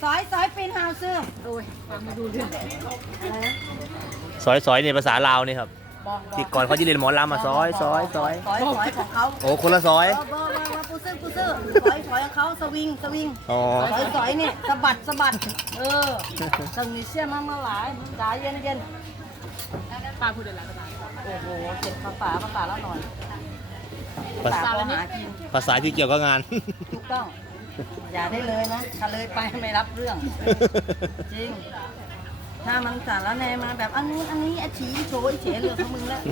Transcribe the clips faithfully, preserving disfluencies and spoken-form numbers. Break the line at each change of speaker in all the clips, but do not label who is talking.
ซอยซอยเป็นฮาวซื้อ
โอ้ยฟังไม่ดูเรื่อง
อะไรนะ
ซอยซอยเนี่ยภาษาลาวนี่ครับ
บอกบ
ที่ก่อนเขาจะเรียนหมอลำมาซอยซอยซอย
ซอยซอยของเขา
โอ้คนละซอย
เออบอกว่าปูซื้อปูซื้อซอยซอยของเขาสวิงสวิง
อ๋อ
ซอยซอยเนี่ยสะบัดสะบัดเออตึงนี่เชี่ยมามาหลายจ่ายเย็นเย็น
ป้าพูดอะไรก็ได้
โอ้โหเจ็บขาป่าขาป่าแล้วหน่อย
ภา
ป่า
ษา
เราหากิน
ภาษาที่เกี่ยวกับงาน
ถูกต้อง อย่าได้เลยนะถ้าเลยไปไม่รับเรื่อง จริง ถ้ามันสารแนมาแบบอันนู้นอันนี้อาชีโชยเฉยเหลือของมึงแล้ว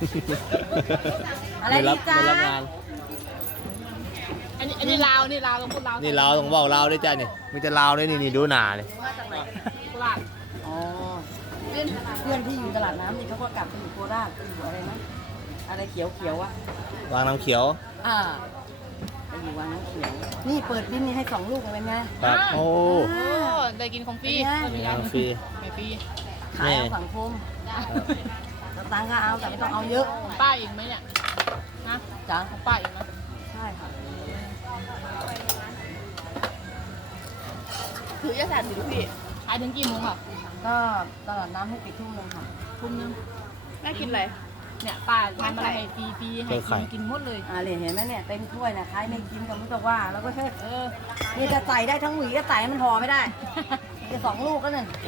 อะไร
ไม่รั
ดี
บ
จ้า
ไม่รับงาน
อันนี้อันนี้ลาวนี่ลาวต้องพูดลาว
นี่ลาวต้องเว่าลาวด้วยจ้านี่มีแต่ลาวด้วยนี่นี่ดูหนาเลย
มาจากไหน
โคราช
อ๋อเพื่อนเพื่อนที่อยู่ตลาดน้ำนี่เขาก็กลับไปอยู่โคราชไปอยู่อะไรนะอะไรเขียวเขียวๆอะ
วางน้ำเขียว
อ่าไปอยู่วังน้ำเขียว นี่เปิดบินนี่ให้สองลูกเลยไง
ครับโอ้
โอ้ได้กินของฟรี
เป็นไง
ไม่
ฟรี
ไม่ฟรี
ขายเอาสังคมสตางค์ก็เอาแต่ไม่ต้องเอาเยอะ
ของป้าเองไหมเนี่ยนะ
จ้า
ของป้าเองไหม
ใช่ค่ะ
ถือยาสารสิลูกพี่ขายถึงกี่โมงค่ะ
ก็ตลาดน้ำให้ปิดทุ่มนึงค่ะ
ทุ่มนึงแม่กินอะไรเนี่ยป้าทำอะไรให้ฟรีๆให้กินกินหมดเลย
อ่าเห็นไหมเนี่ยเต็มถ้วยนะใครไม่กินก็ไม่ต้องว่าแล้วก็แค่
เออ
นี่จะใส่ได้ทั้งหวีก็ใส่ให้มันห่อไม่ได้จะสองลูกก็นั่น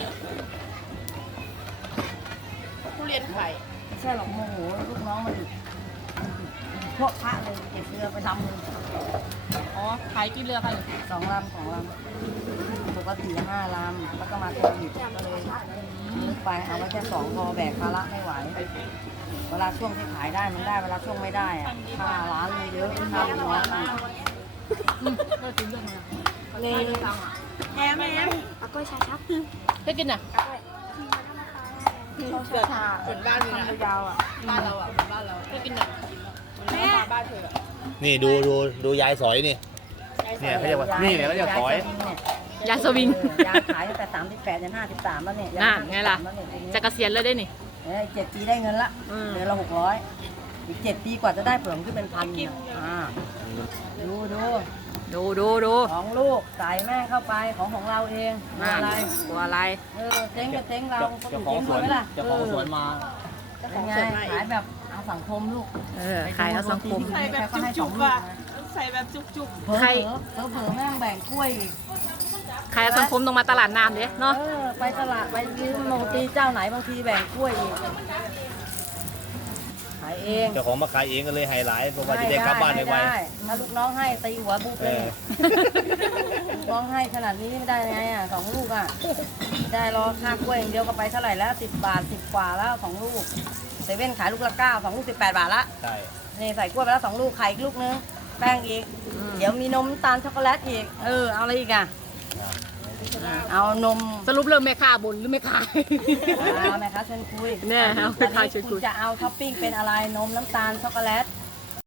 ทุเรียนไข่
ไม่ใช่หรอกโมโหลูกน้องมันอีกพวกพระเลยเก็บเรือไปทำเลย
อ๋อขายกี่เรือค่ะ
สองลำสองลำปกติห้าลำแล้วก็มาโควิดก็เลยนึกไปเอาไว้แค่สองพอแบกภาระไม่ไหว เวลาช่วงที่ขายได้มันได้เวลาช่วงไม่ได้อะค่าร้านมันเยอะค่าลูกน้องมัน
ก็ถึงเรื่องนี้
เลย
แหมแหม
เอากล้วยชาชัก
ได้กินอ่ะ
ต้องชา
เหมือนบ้านเลยนะ
ยาวๆอ่ะ
บ้านเราอ่ะเหมือนบ้านเราได้กินอ่ะแม่บ้านเธอ
นี่ดูดูดูยายสอยนี่เนี่ยเขาเรียกว่านี่เนี่ยเขาเรียกสอย
ยาสวิง
ยาขายตั้งแต่สามสิบแปดจนห้าสิบสามแล้วเนี่ย
น่าไงล่ะ จะเกษียณเลยได้นี่
เอ้ยเจ็ดปีได้เงินละ
อืม
เดือนละหกร้อยอีกเจ็ดปีกว่าจะได้เผื่อมขึ้นเป็นพันเนี่ยอ่าดูดู
ดูดูดู
ของลูกใส่แม่เข้าไปของของเราเอง
นั่น
อะไร
ตัวอะไร
เออเจ๊งก็เจ๊งเรา
เจ้าของสวน
เจ๊งด้วยไหมล่ะ
เจ้าของสวนมา
เจ้าของสวนขายแบบเอาสังคมลูก
เออขายเอาสังคม
ใส่แบบจุกๆอ่ะ
ใส่แบบจุก
เผลอ
ใคร
เผลอเผลอแม่งแบ่งกล้วยอีก
ขายเอาสังคมต้องมาตลาดน้ำเด้เนาะ
เออไปตลาดไปยืมโรตีเจ้าไหนบางทีแบ่งกล้วยอีกขายเอง
เจ้าของมาขายเองก็เลยไฮไลท์เพราะว่าจะได้กลับบ้านไว
ได้ถ้าลูกน้องให้ตีหัวบุบเลย
เออ
ลูกน้องให้ขนาดนี้ไม่ได้ไงอ่ะสองลูกอ่ะได้รอค่ากล้วยอย่างเดียวก็ไปเท่าไหร่แล้วสิบบาทสิบกว่าแล้วสองลูกเซเว่นขายลูกละเก้าสองลูกสิบแปดบาทละ
ๆใช่
นี่ใส่กล้วยไปแล้วสองลูกไข่อีกลูกนึงแป้งอีก เดี๋ยวมีนมน้ำตาลช็อกโกแลตอีกเออเอาอะไรอีกอ่ะเอานม
สรุปเริ่มแม่ค้าบนหรือไม่ขาย
เอาไหมคะเชิญคุย
แน่เอา
อัน
ขาย
นี้
เชิญคุ
คุ
ย
ณจะเอาท็อปปิ้งเป็นอะไรนมน้ำตาลช็อกโกแลต